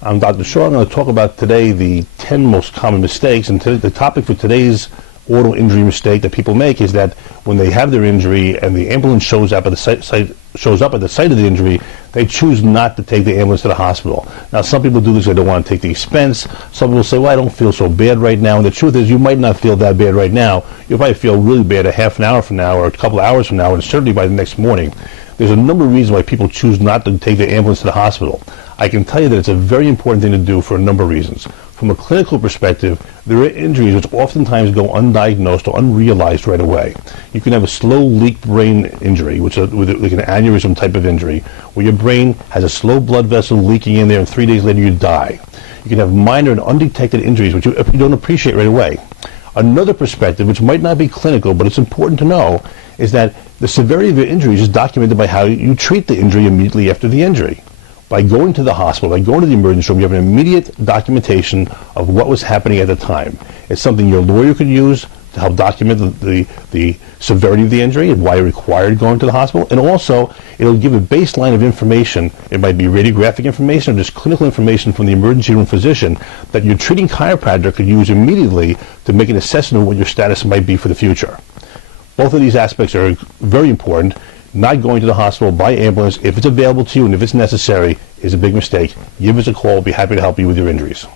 I'm Dr. Shaw. I'm going to talk about today the 10 most common mistakes, and the topic for today's auto injury mistake that people make is that when they have their injury and the ambulance shows up at the site of the injury, they choose not to take the ambulance to the hospital. Now, some people do this; they don't want to take the expense. Some people say, "Well, I don't feel so bad right now." And the truth is, you might not feel that bad right now. You'll probably feel really bad a half an hour from now, or a couple of hours from now, and certainly by the next morning. There's a number of reasons why people choose not to take the ambulance to the hospital. I can tell you that it's a very important thing to do for a number of reasons. From a clinical perspective, there are injuries which oftentimes go undiagnosed or unrealized right away. You can have a slow leak brain injury, which is like an aneurysm type of injury, where your brain has a slow blood vessel leaking in there, and 3 days later you die. You can have minor and undetected injuries, which you don't appreciate right away. Another perspective, which might not be clinical, but it's important to know, is that the severity of your injuries is documented by how you treat the injury immediately after the injury. By going to the hospital, by going to the emergency room, you have an immediate documentation of what was happening at the time. It's something your lawyer could use to help document the severity of the injury and why it required going to the hospital. And also, it'll give a baseline of information. It might be radiographic information or just clinical information from the emergency room physician that your treating chiropractor could use immediately to make an assessment of what your status might be for the future. Both of these aspects are very important. Not going to the hospital by ambulance, if it's available to you and if it's necessary, is a big mistake. Give us a call. We'll be happy to help you with your injuries.